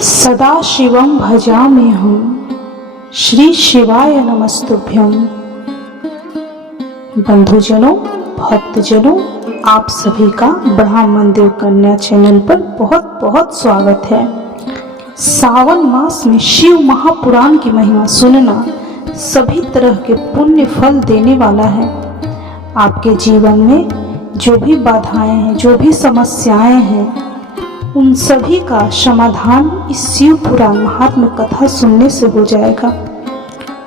सदा शिवं भजाम्यहं, श्री शिवाय नमस्तुभ्यं। बंधुजनों, भक्तजनों, आप सभी का ब्रह्म देव कन्या चैनल पर बहुत बहुत स्वागत है। सावन मास में शिव महापुराण की महिमा सुनना सभी तरह के पुण्य फल देने वाला है। आपके जीवन में जो भी बाधाएं हैं, जो भी समस्याएं हैं, उन सभी का समाधान इस शिव पुराण महात्म्य कथा सुनने से हो जाएगा।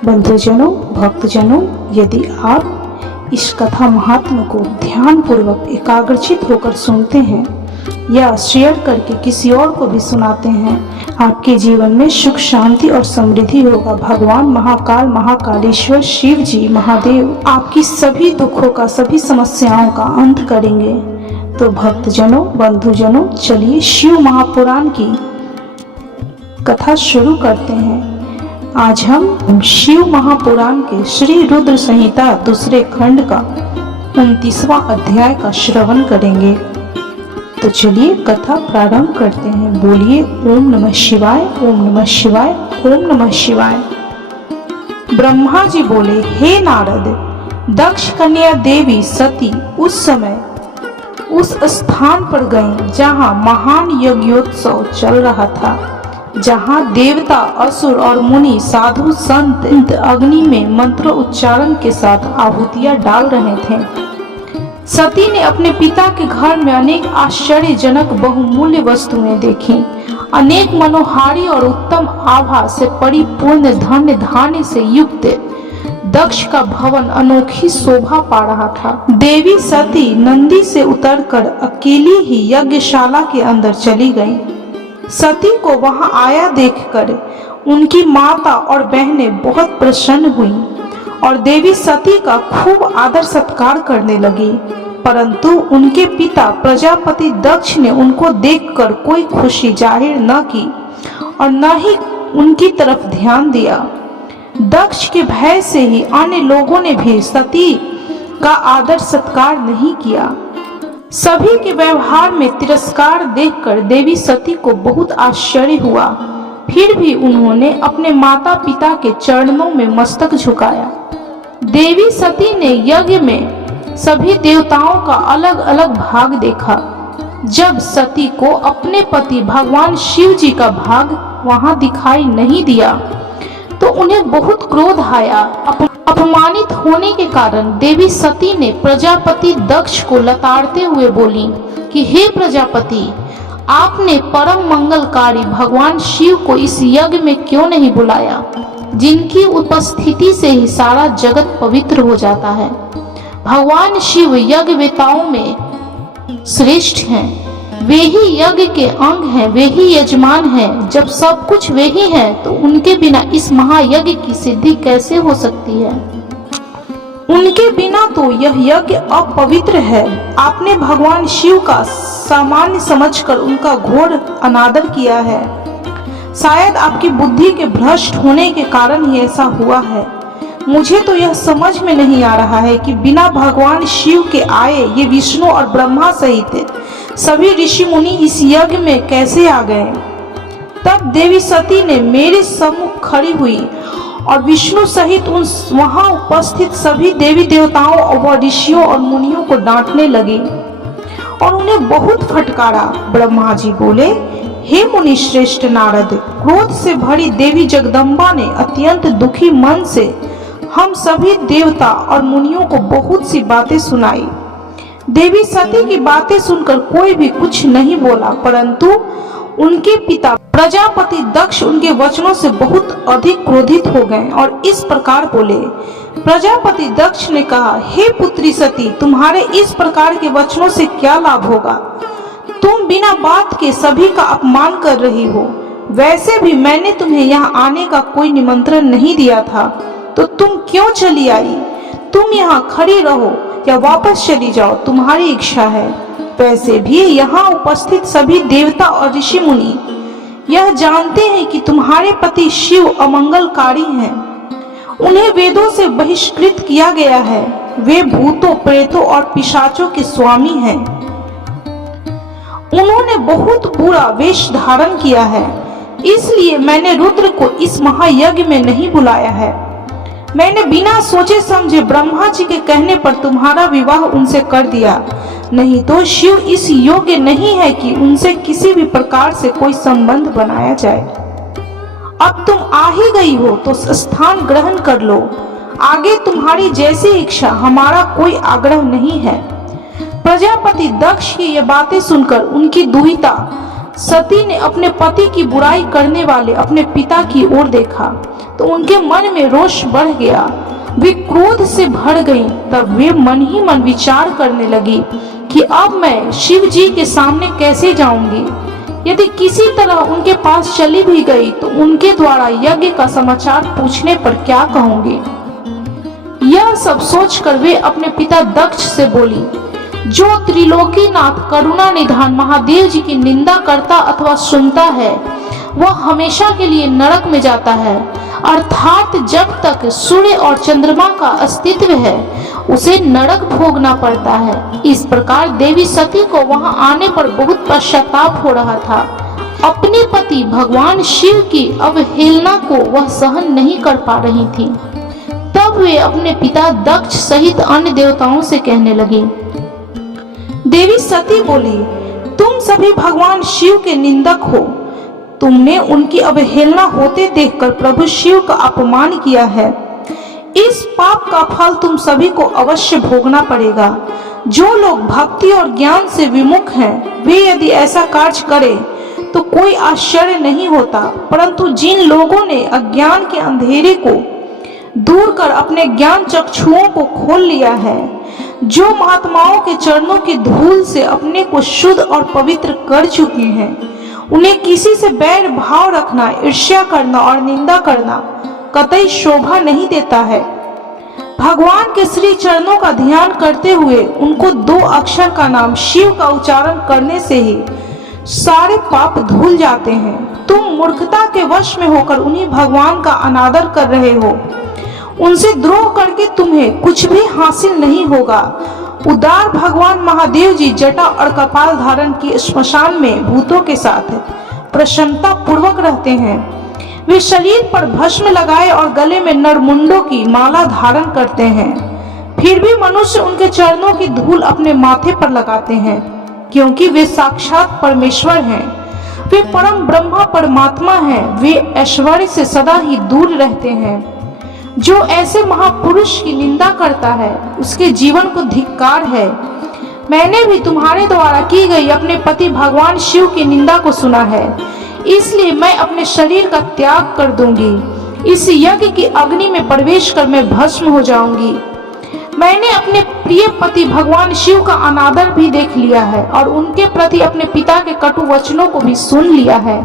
बंधुजनों, भक्तजनों, यदि आप इस कथा महात्म्य को ध्यान पूर्वक एकाग्रचित होकर सुनते हैं या शेयर करके किसी और को भी सुनाते हैं, आपके जीवन में सुख, शांति और समृद्धि होगा। भगवान महाकाल, महाकालेश्वर शिव जी, महादेव आपकी सभी दुखों का, सभी समस्याओं का अंत करेंगे। तो भक्तजनों, बंधुजनों, चलिए शिव महापुराण की कथा शुरू करते हैं। आज हम शिव महापुराण के श्री रुद्र संहिता दूसरे खंड का 29वां अध्याय का श्रवण करेंगे। तो चलिए कथा प्रारंभ करते हैं। बोलिए ओम नमः शिवाय, ओम नमः शिवाय, ओम नमः शिवाय। ब्रह्मा जी बोले, हे नारद, दक्ष कन्या देवी सती उस समय उस स्थान पर गई जहां महान यज्ञोत्सव चल रहा था, जहां देवता, असुर और मुनि, साधु, संत अग्नि में मंत्र उच्चारण के साथ आहुतियां डाल रहे थे। सती ने अपने पिता के घर में अनेक आश्चर्यजनक बहुमूल्य वस्तुएं देखी। अनेक मनोहारी और उत्तम आभा से परिपूर्ण धन्य धान्य से युक्त दक्ष का भवन अनोखी शोभा पा रहा था। देवी सती नंदी से उतरकर अकेली ही यज्ञशाला के अंदर चली गई। सती को वहां आया देखकर उनकी माता और बहनें बहुत प्रसन्न हुईं और देवी सती का खूब आदर सत्कार करने लगी। परंतु उनके पिता प्रजापति दक्ष ने उनको देखकर कोई खुशी जाहिर न की और न ही उनकी तरफ ध्यान दिया। दक्ष के भय से ही अन्य लोगों ने भी सती का आदर सत्कार नहीं किया। सभी के व्यवहार में तिरस्कार देखकर देवी सती को बहुत आश्चर्य हुआ। फिर भी उन्होंने अपने माता पिता के चरणों में मस्तक झुकाया। देवी सती ने यज्ञ में सभी देवताओं का अलग अलग भाग देखा। जब सती को अपने पति भगवान शिव जी का भाग वहां दिखाई नहीं दिया तो उन्हें बहुत क्रोध आया। अपमानित होने के कारण देवी सती ने प्रजापति दक्ष को लताड़ते हुए बोली कि हे प्रजापति, आपने परम मंगलकारी भगवान शिव को इस यज्ञ में क्यों नहीं बुलाया, जिनकी उपस्थिति से ही सारा जगत पवित्र हो जाता है। भगवान शिव यज्ञवेताओं में श्रेष्ठ हैं, वे ही यज्ञ के अंग हैं, वे ही यजमान हैं। जब सब कुछ वे ही हैं तो उनके बिना इस महायज्ञ की सिद्धि कैसे हो सकती है? उनके बिना तो यह यज्ञ अपवित्र है। आपने भगवान शिव का सामान्य समझकर उनका घोर अनादर किया है। शायद आपकी बुद्धि के भ्रष्ट होने के कारण ही ऐसा हुआ है। मुझे तो यह समझ में नहीं आ रहा है कि बिना भगवान शिव के आए ये विष्णु और ब्रह्मा सहित सभी ऋषि मुनि इस यज्ञ में कैसे आ गए। तब देवी सती ने मेरे सम्मुख खड़ी हुई और विष्णु सहित उन वहां उपस्थित सभी देवी देवताओं व ऋषियों और मुनियों को डांटने लगी और उन्हें बहुत फटकारा। ब्रह्मा जी बोले, हे मुनि श्रेष्ठ नारद, क्रोध से भरी देवी जगदम्बा ने अत्यंत दुखी मन से हम सभी देवता और मुनियों को बहुत सी बातें सुनाई। देवी सती की बातें सुनकर कोई भी कुछ नहीं बोला, परंतु उनके पिता प्रजापति दक्ष उनके वचनों से बहुत अधिक क्रोधित हो गए और इस प्रकार बोले। प्रजापति दक्ष ने कहा, हे पुत्री सती, तुम्हारे इस प्रकार के वचनों से क्या लाभ होगा? तुम बिना बात के सभी का अपमान कर रही हो। वैसे भी मैंने तुम्हें यहाँ आने का कोई निमंत्रण नहीं दिया था, तो तुम क्यों चली आई? तुम यहाँ खड़ी रहो या वापस चली जाओ, तुम्हारी इच्छा है। वैसे भी यहाँ उपस्थित सभी देवता और ऋषि मुनि यह जानते हैं कि तुम्हारे पति शिव अमंगलकारी हैं। उन्हें वेदों से बहिष्कृत किया गया है। वे भूतों, प्रेतों और पिशाचों के स्वामी हैं। उन्होंने बहुत बुरा वेश धारण किया है, इसलिए मैंने रुद्र को इस महायज्ञ में नहीं बुलाया है। मैंने बिना सोचे समझे ब्रह्मा जी के कहने पर तुम्हारा विवाह उनसे कर दिया, नहीं तो शिव इस योग्य नहीं है कि उनसे किसी भी प्रकार से कोई संबंध बनाया जाए। अब तुम आ ही गई हो तो स्थान ग्रहण कर लो। आगे तुम्हारी जैसी इच्छा, हमारा कोई आग्रह नहीं है। प्रजापति दक्ष की ये बातें सुनकर उनकी दुहिता सती ने अपने पति की बुराई करने वाले अपने पिता की ओर देखा तो उनके मन में रोष बढ़ गया। वे क्रोध से भर गईं। तब वे मन ही मन विचार करने लगी कि अब मैं शिव जी के सामने कैसे जाऊंगी। यदि किसी तरह उनके पास चली भी गई तो उनके द्वारा यज्ञ का समाचार पूछने पर क्या कहूंगी। यह सब सोचकर वे अपने पिता दक्ष से बोली, जो त्रिलोकीनाथ करुणा निधान महादेव जी की निंदा करता अथवा सुनता है वह हमेशा के लिए नरक में जाता है, अर्थात जब तक सूर्य और चंद्रमा का अस्तित्व है उसे नरक भोगना पड़ता है। इस प्रकार देवी सती को वहां आने पर बहुत पश्चाताप हो रहा था। अपने पति भगवान शिव की अवहेलना को वह सहन नहीं कर पा रही थी। तब वे अपने पिता दक्ष सहित अन्य देवताओं से कहने लगी। देवी सती बोली, तुम सभी भगवान शिव के निंदक हो। तुमने उनकी अवहेलना होते देखकर प्रभु शिव का अपमान किया है। इस पाप का फल तुम सभी को अवश्य भोगना पड़ेगा। जो लोग भक्ति और ज्ञान से विमुख हैं, वे यदि ऐसा कार्य करें तो कोई आश्चर्य नहीं होता, परंतु जिन लोगों ने अज्ञान के अंधेरे को दूर कर अपने ज्ञान चक्षुओं को खोल लिया है, जो महात्माओं के चरणों की धूल से अपने को शुद्ध और पवित्र कर चुके हैं, उन्हें किसी से बैर भाव रखना, ईर्ष्या करना और निंदा करना कतई शोभा नहीं देता है। भगवान के श्री चरणों का ध्यान करते हुए उनको 2 अक्षर का नाम शिव का उच्चारण करने से ही सारे पाप धुल जाते हैं। तुम मूर्खता के वश में होकर उन्हीं भगवान का अनादर कर रहे हो। उनसे द्रोह करके तुम्हें कुछ भी हासिल नहीं होगा। उदार भगवान महादेव जी जटा और कपाल धारण की श्मशान में भूतों के साथ प्रसन्नता पूर्वक रहते हैं। वे शरीर पर भस्म लगाए और गले में नरमुंडों की माला धारण करते हैं। फिर भी मनुष्य उनके चरणों की धूल अपने माथे पर लगाते हैं, क्योंकि वे साक्षात परमेश्वर हैं। वे परम ब्रह्मा परमात्मा हैं। वे ऐश्वर्य से सदा ही दूर रहते हैं। जो ऐसे महापुरुष की निंदा करता है उसके जीवन को धिक्कार है। मैंने भी तुम्हारे द्वारा की गई अपने पति भगवान शिव की निंदा को सुना है, इसलिए मैं अपने शरीर का त्याग कर दूंगी। इस यज्ञ की अग्नि में प्रवेश कर मैं भस्म हो जाऊंगी। मैंने अपने प्रिय पति भगवान शिव का अनादर भी देख लिया है और उनके प्रति अपने पिता के कटु वचनों को भी सुन लिया है।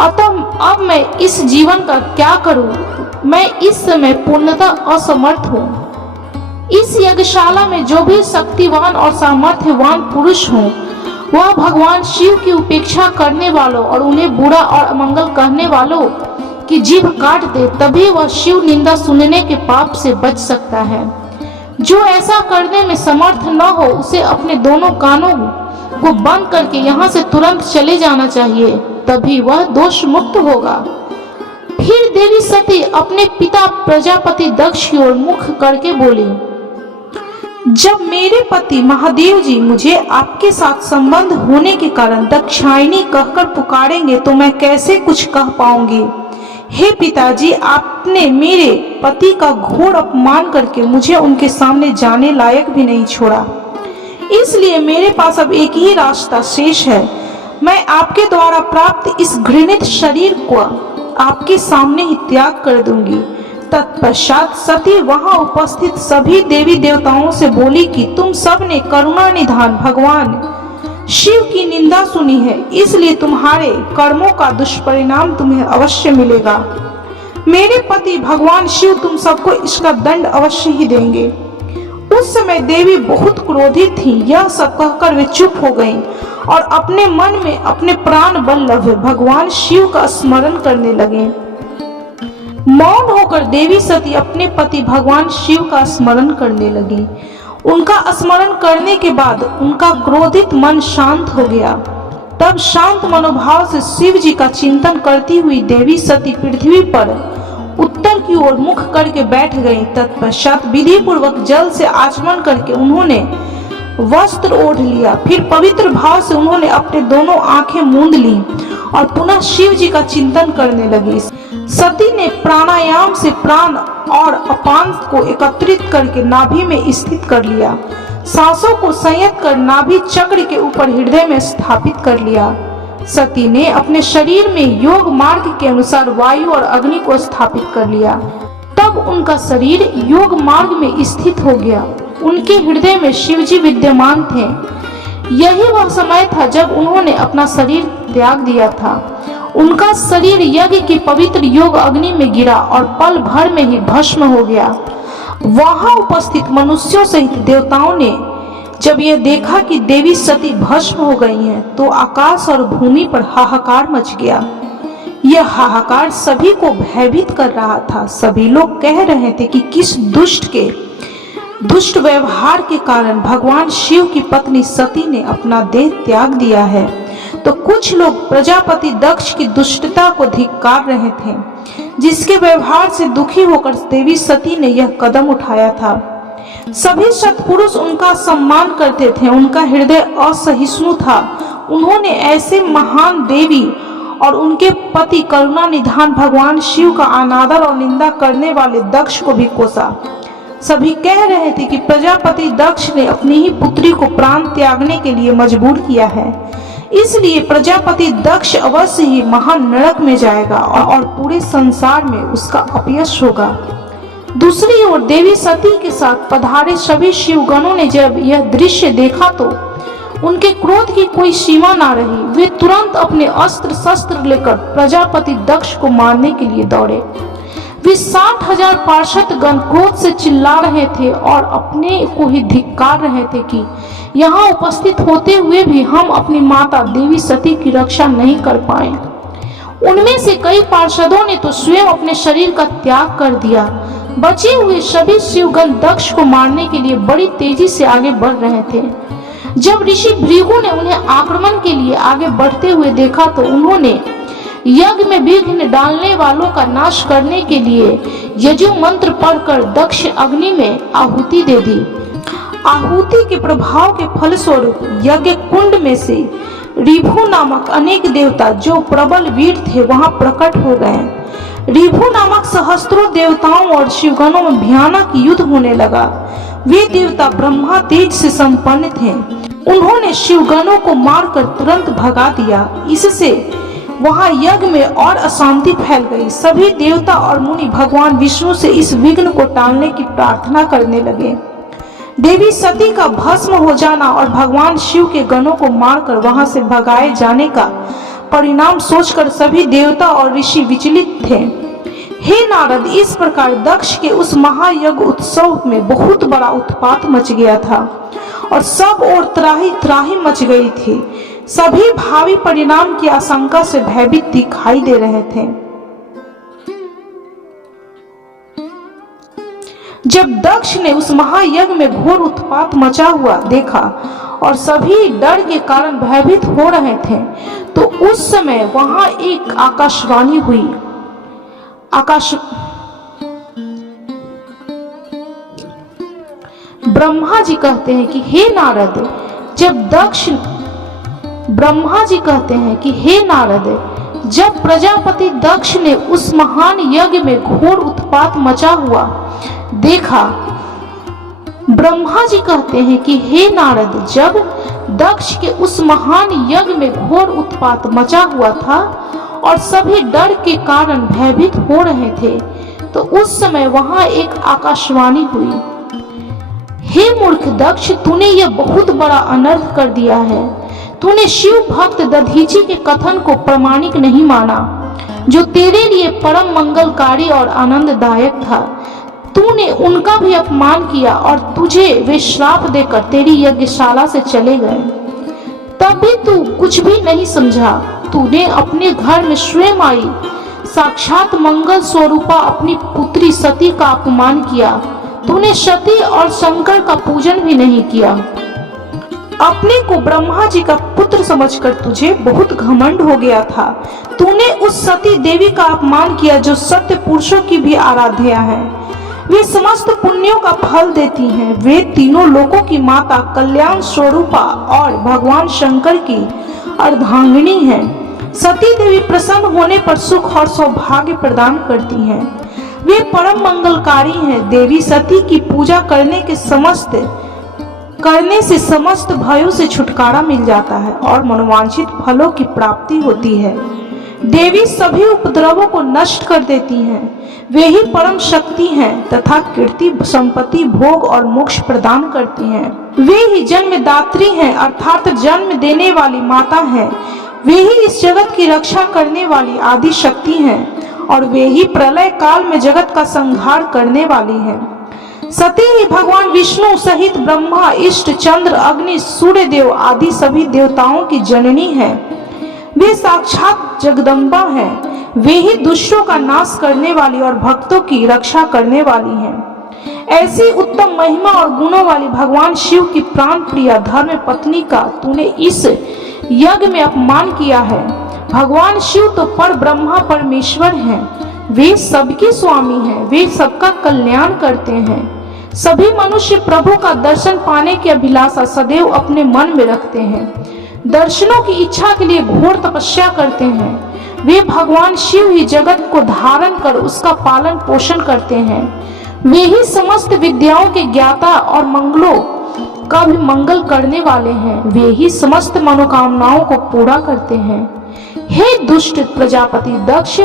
अतः अब मैं इस जीवन का क्या करूं? मैं इस समय पूर्णतः असमर्थ हूँ। इस यज्ञशाला में जो भी शक्तिवान और सामर्थ्यवान पुरुष हों, वह भगवान शिव की उपेक्षा करने वालों और उन्हें बुरा और अमंगल कहने वालों की जीभ काट दे, तभी वह शिव निंदा सुनने के पाप से बच सकता है। जो ऐसा करने में समर्थ न हो उसे अपने दोनों कानों को बंद करके यहाँ से तुरंत चले जाना चाहिए, तभी वह दोष मुक्त होगा। फिर देवी सती अपने पिता प्रजापति दक्ष की ओर मुख करके बोली, जब मेरे पति महादेव जी मुझे आपके साथ संबंध होने के कारण दक्षायनी कहकर पुकारेंगे तो मैं कैसे कुछ कह पाऊंगी। हे पिताजी, आपने मेरे पति का घोर अपमान करके मुझे उनके सामने जाने लायक भी नहीं छोड़ा, इसलिए मेरे पास अब एक ही रास्ता शेष है। मैं आपके द्वारा प्राप्त इस घृणित शरीर को आपके सामने ही त्याग कर दूंगी। तत्पश्चात सती वहां उपस्थित सभी देवी देवताओं से बोली कि तुम सब ने करुणा निधान भगवान शिव की निंदा सुनी है, इसलिए तुम्हारे कर्मों का दुष्परिणाम तुम्हें अवश्य मिलेगा। मेरे पति भगवान शिव तुम सबको इसका दंड अवश्य ही देंगे। उस समय देवी बहुत क्रोधित थी। यह सब कहकर वे चुप हो गईं और अपने मन में अपने प्राण बल्लभ भगवान शिव का स्मरण करने लगे। मौन होकर देवी सती अपने पति भगवान शिव का स्मरण करने लगी। उनका स्मरण करने के बाद उनका क्रोधित मन शांत हो गया तब शांत मनोभाव से शिव जी का चिंतन करती हुई देवी सती पृथ्वी पर उत्तर की ओर मुख करके बैठ गईं। तत्पश्चात विधि पूर्वक जल से आचमन करके उन्होंने वस्त्र ओढ़ लिया। फिर पवित्र भाव से उन्होंने अपने दोनों आंखें मूंद ली और पुनः शिव जी का चिंतन करने लगी। सती ने प्राणायाम से प्राण और अपान को एकत्रित करके नाभि में स्थित कर लिया। सांसों को संयत कर नाभि चक्र के ऊपर हृदय में स्थापित कर लिया। सती ने अपने शरीर में योग मार्ग के अनुसार वायु और अग्नि को स्थापित कर लिया। तब उनका शरीर योग मार्ग में स्थित हो गया। उनके हृदय में शिवजी विद्यमान थे। यही वह समय था जब उन्होंने अपना शरीर त्याग दिया था। उनका शरीर यज्ञ की पवित्र योग अग्नि में गिरा और पल भर में ही भस्म हो गया। वहां उपस्थित मनुष्यों सहित देवताओं ने जब यह देखा कि देवी सती भस्म हो गई हैं, तो आकाश और भूमि पर हाहाकार मच गया। यह हाहाकार सभी को भयभीत कर रहा था। सभी लोग कह रहे थे कि किस दुष्ट व्यवहार के कारण भगवान शिव की पत्नी सती ने अपना देह त्याग दिया है। तो कुछ लोग प्रजापति दक्ष की दुष्टता को धिक्कार रहे थे, जिसके व्यवहार से दुखी होकर देवी सती ने यह कदम उठाया था। सभी सत्पुरुष उनका सम्मान करते थे। उनका हृदय असहिष्णु था। उन्होंने ऐसे महान देवी और उनके पति करुणा निधान भगवान शिव का अनादर और निंदा करने वाले दक्ष को भी कोसा। सभी कह रहे थे कि प्रजापति दक्ष ने अपनी ही पुत्री को प्राण त्यागने के लिए मजबूर किया है, इसलिए प्रजापति दक्ष अवश्य ही महान नरक में जाएगा और पूरे संसार में उसका अपयश होगा। दूसरी ओर देवी सती के साथ पधारे सभी शिवगणों ने जब यह दृश्य देखा तो उनके क्रोध की कोई सीमा ना रही। वे तुरंत अपने अस्त्र शस्त्र लेकर प्रजापति दक्ष को मारने के लिए दौड़े। वे 60,000 पार्षद गण क्रोध से चिल्ला रहे थे और अपने को ही धिक्कार रहे थे कि यहाँ उपस्थित होते हुए भी हम अपनी माता देवी सती की रक्षा नहीं कर पाए। उनमें से कई पार्षदों ने तो स्वयं अपने शरीर का त्याग कर दिया। बचे हुए सभी शिवगण दक्ष को मारने के लिए बड़ी तेजी से आगे बढ़ रहे थे। जब ऋषि भृगु ने उन्हें आक्रमण के लिए आगे बढ़ते हुए देखा तो उन्होंने यज्ञ में विघ्न डालने वालों का नाश करने के लिए यजु मंत्र पढ़कर दक्ष अग्नि में आहुति दे दी। आहुति के प्रभाव के फलस्वरूप यज्ञ कुंड में से ऋभु नामक अनेक देवता जो प्रबल वीर थे वहां प्रकट हो गए। ऋभु नामक सहस्त्रों देवताओं और शिवगणों में भयानक युद्ध होने लगा। वे देवता ब्रह्मा तेज से संपन्न थे। उन्होंने शिवगणों को मारकर तुरंत भगा दिया। इससे वहां यज्ञ में और अशांति फैल गई। सभी देवता और मुनि भगवान विष्णु से इस विघ्न को टालने की प्रार्थना करने लगे। देवी सती का भस्म हो जाना और भगवान शिव के गणों को मारकर वहां से भगाए जाने का परिणाम सोचकर सभी देवता और ऋषि विचलित थे। हे नारद, इस प्रकार दक्ष के उस महायज्ञ उत्सव में बहुत बड़ा उत्पात मच गया था और सब ओर त्राही त्राही मच गई थी। सभी भावी परिणाम की आशंका से भयभीत दिखाई दे रहे थे। जब दक्ष ने उस महायज्ञ में घोर उत्पात मचा हुआ देखा और सभी डर के कारण भयभीत हो रहे थे, तो उस समय वहां एक आकाशवाणी हुई। ब्रह्मा जी कहते हैं कि हे नारद, जब प्रजापति दक्ष ने उस महान यज्ञ में घोर उत्पात मचा हुआ देखा। ब्रह्मा जी कहते हैं कि हे नारद, जब दक्ष के उस महान यज्ञ में घोर उत्पात मचा हुआ था और सभी डर के कारण भयभीत हो रहे थे, तो उस समय वहां एक आकाशवाणी हुई। हे मूर्ख दक्ष, तूने यह बहुत बड़ा अनर्थ कर दिया है। तूने शिव भक्त दधीचि के कथन को प्रामाणिक नहीं माना, जो तेरे लिए परम मंगलकारी और आनंददायक था। तूने उनका भी अपमान किया और तुझे वे श्राप देकर तेरी यज्ञशाला से चले गए। तब भी तू कुछ भी नहीं समझा। तूने अपने घर में स्वयं आई साक्षात मंगल स्वरूपा अपनी पुत्री सती का अपमान किया। तूने सती और शंकर का पूजन भी नहीं किया। अपने को ब्रह्मा जी का पुत्र पुत्र समझकर तुझे बहुत घमंड हो गया था। तूने उस सती देवी का अपमान किया जो सत्य पुरुषों की भी आराध्या है। वे समस्त पुण्यों का फल देती हैं। वे तीनों लोकों की माता, कल्याण स्वरूपा और भगवान शंकर की अर्धांगिनी है। सती देवी प्रसन्न होने पर सुख और सौभाग्य प्रदान करती हैं। वे परम मंगलकारी हैं। देवी सती की पूजा करने से समस्त भयों से छुटकारा मिल जाता है और मनोवांछित फलों की प्राप्ति होती है। देवी सभी उपद्रवों को नष्ट कर देती हैं। वे ही परम शक्ति हैं तथा कीर्ति, संपत्ति, भोग और मोक्ष प्रदान करती हैं। वे ही जन्मदात्री हैं अर्थात जन्म देने वाली माता हैं। वे ही इस जगत की रक्षा करने वाली आदि शक्ति हैं और वे ही प्रलय काल में जगत का संहार करने वाली हैं। सती ही भगवान विष्णु सहित ब्रह्मा, इष्ट, चंद्र, अग्नि, सूर्य देव आदि सभी देवताओं की जननी है। वे साक्षात जगदम्बा हैं। वे ही दुष्टों का नाश करने वाली और भक्तों की रक्षा करने वाली हैं। ऐसी उत्तम महिमा और गुणों वाली भगवान शिव की प्राण प्रिय धर्म पत्नी का तूने इस यज्ञ में अपमान किया है। भगवान शिव तो पर ब्रह्मा परमेश्वर हैं। वे सबके स्वामी हैं। वे सबका कल्याण करते हैं। सभी मनुष्य प्रभु का दर्शन पाने की अभिलाषा सदैव अपने मन में रखते हैं। दर्शनों की इच्छा के लिए घोर तपस्या करते हैं। वे भगवान शिव ही जगत को धारण कर उसका पालन पोषण करते हैं। वे ही समस्त विद्याओं के ज्ञाता और मंगलों का भी मंगल करने वाले हैं। वे ही समस्त मनोकामनाओं को पूरा करते हैं। हे दुष्ट प्रजापति दक्ष,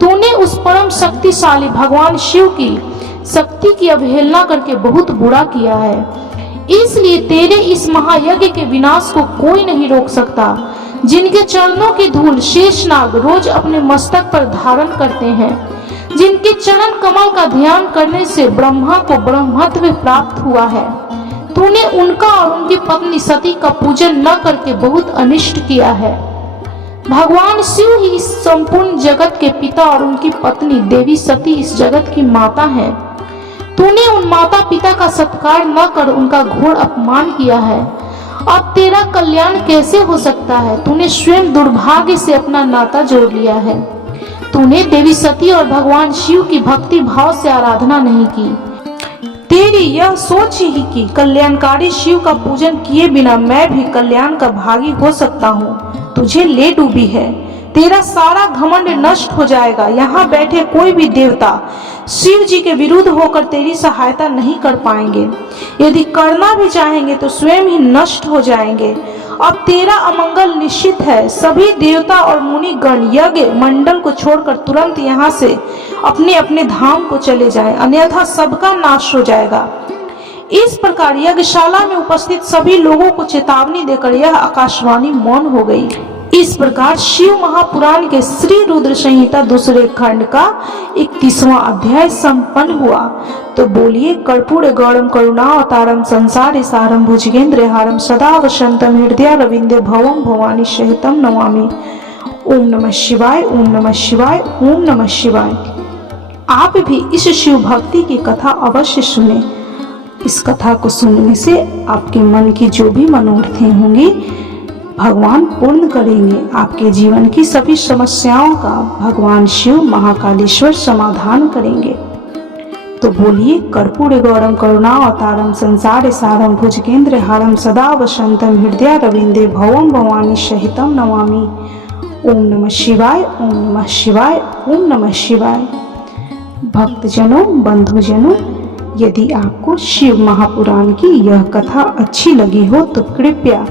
तूने उस परम शक्तिशाली भगवान शिव की शक्ति की अवहेलना करके बहुत बुरा किया है। इसलिए तेरे इस महायज्ञ के विनाश को कोई नहीं रोक सकता। जिनके चरणों की धूल शेषनाग रोज अपने मस्तक पर धारण करते हैं, जिनके चरण कमल का ध्यान करने से ब्रह्मा को ब्रह्मत्व प्राप्त हुआ है, तूने उनका और उनकी पत्नी सती का पूजन न करके बहुत अनिष्ट किया है। भगवान शिव ही इस संपूर्ण जगत के पिता और उनकी पत्नी देवी सती इस जगत की माता है। तूने उन माता पिता का सत्कार न कर उनका घोर अपमान किया है। अब तेरा कल्याण कैसे हो सकता है? तूने स्वयं दुर्भाग्य से अपना नाता जोड़ लिया है। तूने देवी सती और भगवान शिव की भक्ति भाव से आराधना नहीं की। तेरी यह सोच ही कि कल्याणकारी शिव का पूजन किए बिना मैं भी कल्याण का भागी हो सकता हूँ, तुझे ले डूबी है। तेरा सारा घमंड नष्ट हो जाएगा। यहाँ बैठे कोई भी देवता शिव जी के विरुद्ध होकर तेरी सहायता नहीं कर पाएंगे। यदि करना भी चाहेंगे तो स्वयं ही नष्ट हो जाएंगे। अब तेरा अमंगल निश्चित है। सभी देवता और मुनिगण यज्ञ मंडल को छोड़कर तुरंत यहाँ से अपने अपने धाम को चले जाएं, अन्यथा सबका नाश हो जाएगा। इस प्रकार यज्ञशाला में उपस्थित सभी लोगों को चेतावनी देकर यह आकाशवाणी मौन हो गई। इस प्रकार शिव महापुराण के श्री रुद्र संहिता दूसरे खंड का 31वां अध्याय संपन्न हुआ। तो बोलिए कर्पूर गौरम करुणावतारम संसार सारम भुजगेंद्र हारम सदा वसंतम हृदय रविंदे भवम भवानी सहितम नमामि। ओम नमः शिवाय, ओम नमः शिवाय, ओम नमः शिवाय। आप भी इस शिव भक्ति की कथा अवश्य सुने। इस कथा को सुनने से आपके मन की जो भी मनोरथें होंगी भगवान पूर्ण करेंगे। आपके जीवन की सभी समस्याओं का भगवान शिव महाकालेश्वर समाधान करेंगे। तो बोलिए कर्पूर गौरम करुणावतारम संसार सारम भुजगेंद्र हारम सदा वसंतम हृदय रविंदे भवम भवानी सहितम नमामि। ओम नमः शिवाय, ओम नमः शिवाय, ओम नमः शिवाय। भक्तजनों, बंधुजनों, यदि आपको शिव महापुराण की यह कथा अच्छी लगी हो तो कृपया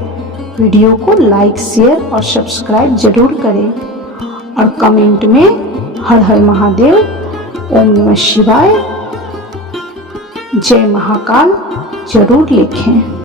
वीडियो को लाइक, शेयर और सब्सक्राइब जरूर करें और कमेंट में हर हर महादेव, ओम नमः शिवाय, जय महाकाल जरूर लिखें।